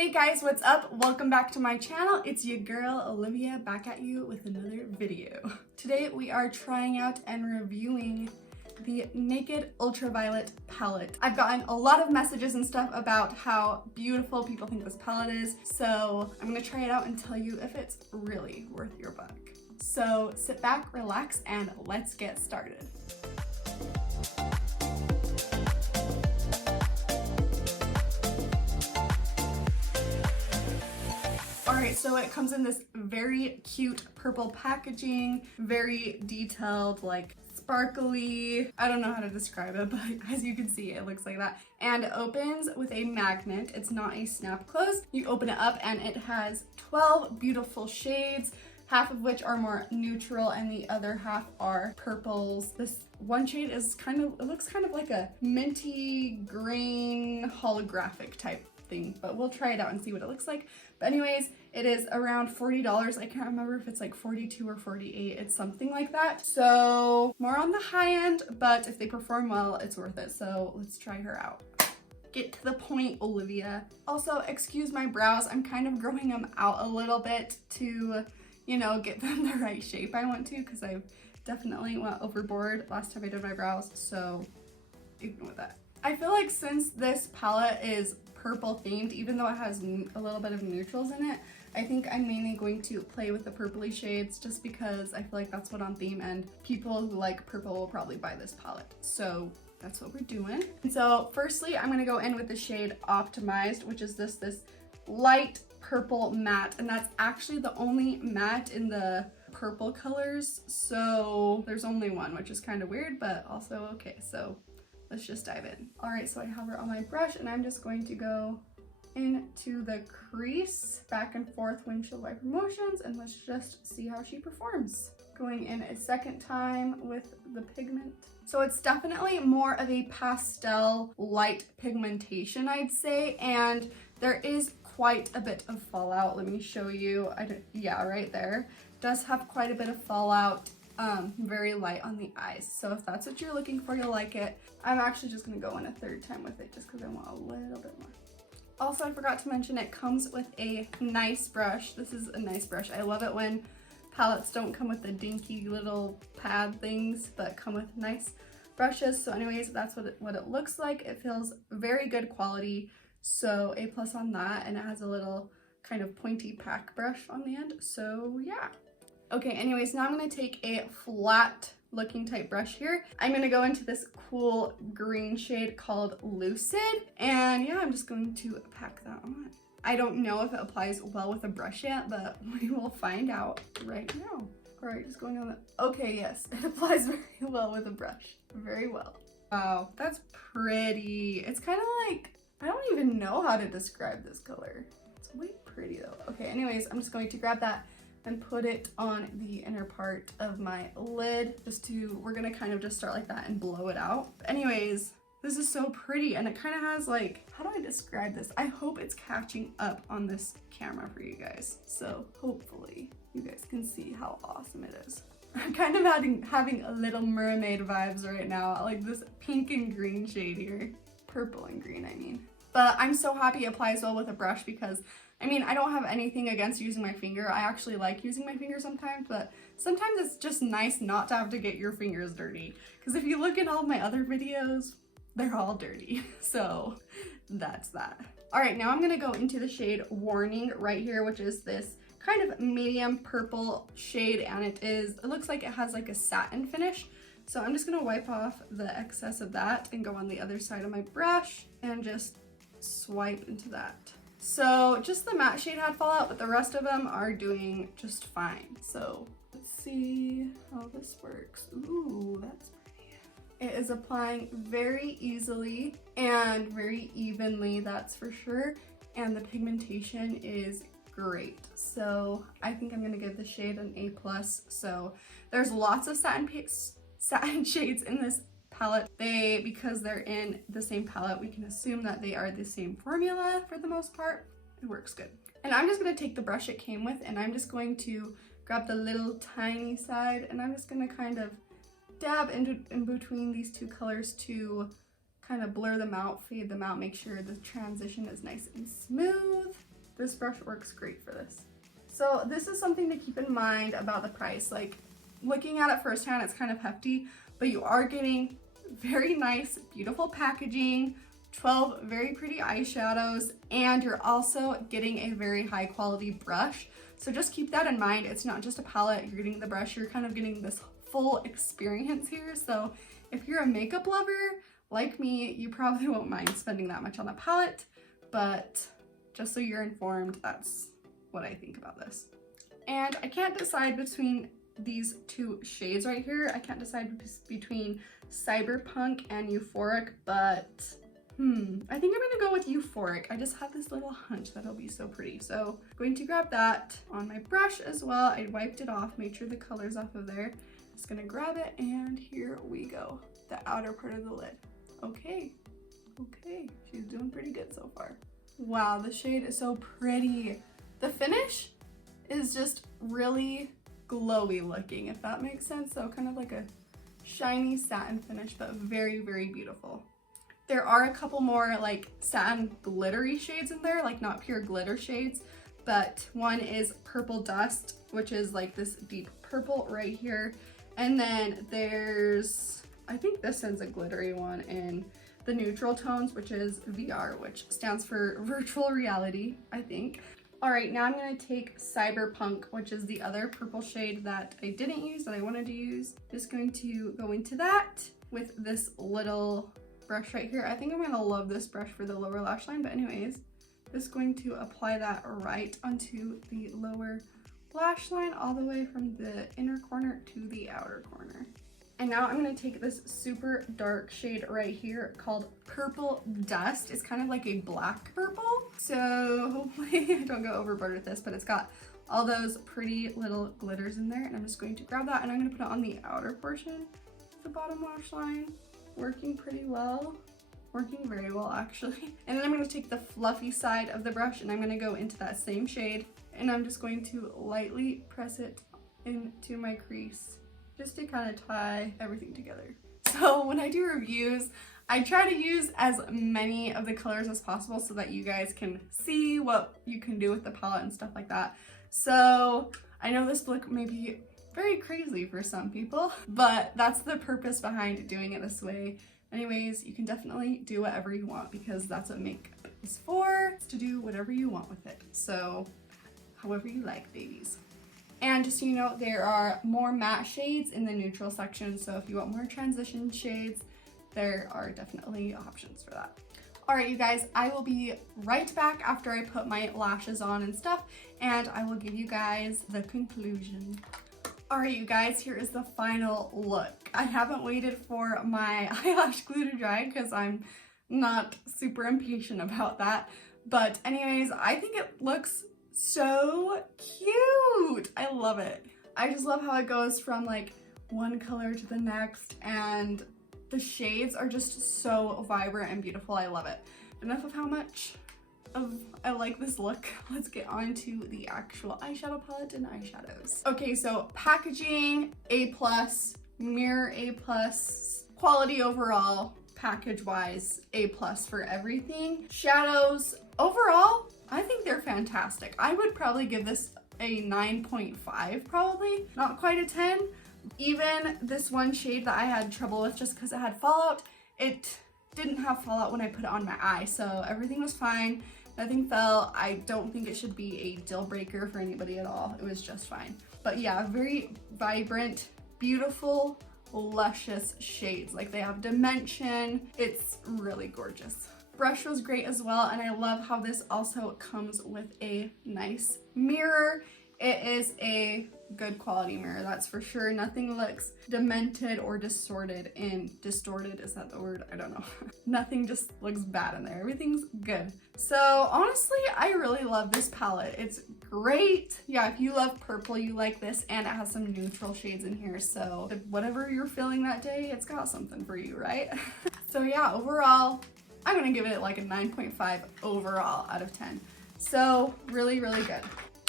Hey guys, what's up? Welcome back to my channel. It's your girl Olivia back at you with another video. Today we are trying out and reviewing the Decay Ultraviolet palette. I've gotten a lot of messages and stuff about how beautiful people think this palette is, so I'm gonna try it out and tell you if it's really worth your buck. So sit back, relax, and let's get started. Alright, so it comes in this very cute purple packaging, very detailed, like sparkly. I don't know how to describe it, but as you can see, it looks like that. And it opens with a magnet. It's not a snap close. You open it up and it has 12 beautiful shades, half of which are more neutral and the other half are purples. This one shade is it looks kind of like a minty green holographic type thing, but we'll try it out and see what it looks like. But anyways, it is around $40. I can't remember if it's like 42 or 48. It's something like that. So more on the high end, but if they perform well, it's worth it. So let's try her out. Get to the point, Olivia. Also, excuse my brows. I'm kind of growing them out a little bit to, you know, get them the right shape I want to, because I've definitely went overboard last time I did my brows. So ignore that. I feel like since this palette is purple themed, even though it has a little bit of neutrals in it, I think I'm mainly going to play with the purpley shades just because I feel like that's what on theme, and people who like purple will probably buy this palette. So that's what we're doing. And so firstly, I'm gonna go in with the shade Optimized, which is this light purple matte, and that's actually the only matte in the purple colors. So there's only one, which is kind of weird, but also okay. So let's just dive in. All right, so I have her on my brush and I'm just going to go into the crease, back and forth windshield wiper motions, and let's just see how she performs. Going in a second time with the pigment. So it's definitely more of a pastel light pigmentation, I'd say, and there is quite a bit of fallout. Let me show you. Yeah, right there. Does have quite a bit of fallout. Very light on the eyes. So if that's what you're looking for, you'll like it. I'm actually just gonna go in a third time with it just because I want a little bit more. Also, I forgot to mention it comes with a nice brush. This is a nice brush. I love it when palettes don't come with the dinky little pad things, but come with nice brushes. So anyways, that's what it looks like. It feels very good quality. So A+ on that, and it has a little kind of pointy pack brush on the end. So yeah. Okay, anyways, now I'm gonna take a flat looking type brush here. I'm gonna go into this cool green shade called Lucid, and yeah, I'm just going to pack that on. I don't know if it applies well with a brush yet, but we will find out right now. All right, just going on the, okay, yes, it applies very well with a brush, very well. Wow, that's pretty. It's kind of like, I don't even know how to describe this color. It's way pretty though. Okay, anyways, I'm just going to grab that and put it on the inner part of my lid. We're gonna kind of just start like that and blow it out. Anyways, this is so pretty, and it kind of has like, how do I describe this? I hope it's catching up on this camera for you guys. So hopefully you guys can see how awesome it is. I'm kind of having a Little Mermaid vibes right now, like this pink and green shade here. Purple and green, I mean. But I'm so happy it applies well with a brush because, I mean, I don't have anything against using my finger. I actually like using my finger sometimes, but sometimes it's just nice not to have to get your fingers dirty. Because if you look at all my other videos, they're all dirty. So that's that. All right, now I'm gonna go into the shade Warning right here, which is this kind of medium purple shade, and it looks like it has like a satin finish. So I'm just gonna wipe off the excess of that and go on the other side of my brush and just swipe into that. So just the matte shade had fallout, but the rest of them are doing just fine. So let's see how this works. Ooh, that's pretty. It is applying very easily and very evenly, that's for sure. And the pigmentation is great. So I think I'm gonna give the shade an A+. So there's lots of satin shades in this palette. Because they're in the same palette, we can assume that they are the same formula for the most part. It works good. And I'm just gonna take the brush it came with, and I'm just going to grab the little tiny side, and I'm just gonna kind of dab in between these two colors to kind of blur them out, fade them out, make sure the transition is nice and smooth. This brush works great for this. So this is something to keep in mind about the price. Like, looking at it firsthand, it's kind of hefty, but you are getting very nice, beautiful packaging, 12 very pretty eyeshadows, and you're also getting a very high quality brush. So just keep that in mind. It's not just a palette, you're getting the brush, you're kind of getting this full experience here. So if you're a makeup lover like me, you probably won't mind spending that much on the palette, but just so you're informed, that's what I think about this. And I can't decide between these two shades right here. I can't decide between Cyberpunk and Euphoric, but I think I'm gonna go with Euphoric. I just have this little hunch that it'll be so pretty. So I'm going to grab that on my brush as well. I wiped it off, made sure the color's off of there. Just gonna grab it, and here we go. The outer part of the lid. Okay, she's doing pretty good so far. Wow, the shade is so pretty. The finish is just really glowy looking, if that makes sense. So kind of like a shiny satin finish, but very, very beautiful. There are a couple more like satin glittery shades in there, like not pure glitter shades, but one is Purple Dust, which is like this deep purple right here. And then there's, I think this one's a glittery one in the neutral tones, which is VR, which stands for virtual reality, I think. All right, now I'm gonna take Cyberpunk, which is the other purple shade that I didn't use, that I wanted to use. Just going to go into that with this little brush right here. I think I'm gonna love this brush for the lower lash line, but anyways, just going to apply that right onto the lower lash line, all the way from the inner corner to the outer corner. And now I'm gonna take this super dark shade right here called Purple Dust. It's kind of like a black purple. So hopefully I don't go overboard with this, but it's got all those pretty little glitters in there. And I'm just going to grab that and I'm gonna put it on the outer portion of the bottom lash line. Working pretty well. Working very well, actually. And then I'm gonna take the fluffy side of the brush and I'm gonna go into that same shade. And I'm just going to lightly press it into my crease, just to kind of tie everything together. So when I do reviews, I try to use as many of the colors as possible so that you guys can see what you can do with the palette and stuff like that. So I know this look may be very crazy for some people, but that's the purpose behind doing it this way. Anyways, you can definitely do whatever you want because that's what makeup is for. It's to do whatever you want with it. So however you like, babies. And just so you know, there are more matte shades in the neutral section, so if you want more transition shades, there are definitely options for that. All right, you guys, I will be right back after I put my lashes on and stuff, and I will give you guys the conclusion. All right, you guys, here is the final look. I haven't waited for my eyelash glue to dry because I'm not super impatient about that. But anyways, I think it looks so cute. I love it. I just love how it goes from like one color to the next, and the shades are just so vibrant and beautiful. I love it. Enough of how much I like this look. Let's get on to the actual eyeshadow palette and eyeshadows. Okay, so packaging A+, mirror A+, quality overall, package wise A+ for everything. Shadows overall, I think they're fantastic. I would probably give this a 9.5 probably, not quite a 10. Even this one shade that I had trouble with just because it had fallout, it didn't have fallout when I put it on my eye, so everything was fine. Nothing fell. I don't think it should be a deal breaker for anybody at all. It was just fine. But yeah, very vibrant, beautiful, luscious shades. Like they have dimension. It's really gorgeous. Brush was great as well, and I love how this also comes with a nice mirror. It is a good quality mirror, that's for sure. Nothing looks demented or distorted is that the word? I don't know. Nothing just looks bad in there. Everything's good. So honestly, I really love this palette. It's great. Yeah, if you love purple, you like this, and it has some neutral shades in here. So if whatever you're feeling that day, it's got something for you, right? So yeah, overall, I'm gonna give it like a 9.5 overall out of 10. So really, really good.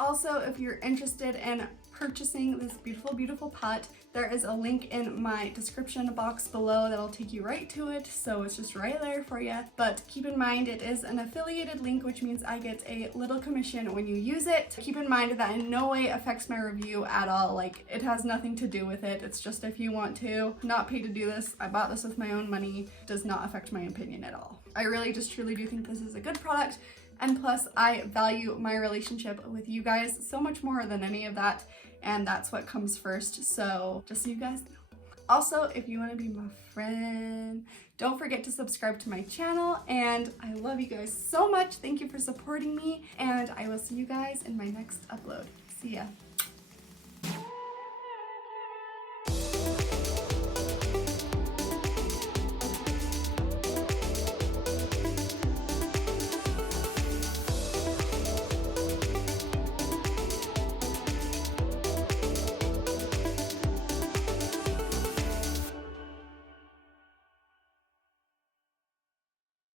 Also, if you're interested in purchasing this beautiful pot. There is a link in my description box below that'll take you right to it, so it's just right there for you. But keep in mind it is an affiliated link, which means I get a little commission when you use it. Keep in mind that in no way affects my review at all. Like, it has nothing to do with it. It's just if you want to. Not paid to do this. I bought this with my own money. Does not affect my opinion at all. I really just truly do think this is a good product. And plus, I value my relationship with you guys so much more than any of that, and that's what comes first, so just so you guys know. Also, if you want to be my friend, don't forget to subscribe to my channel, and I love you guys so much. Thank you for supporting me, and I will see you guys in my next upload. See ya.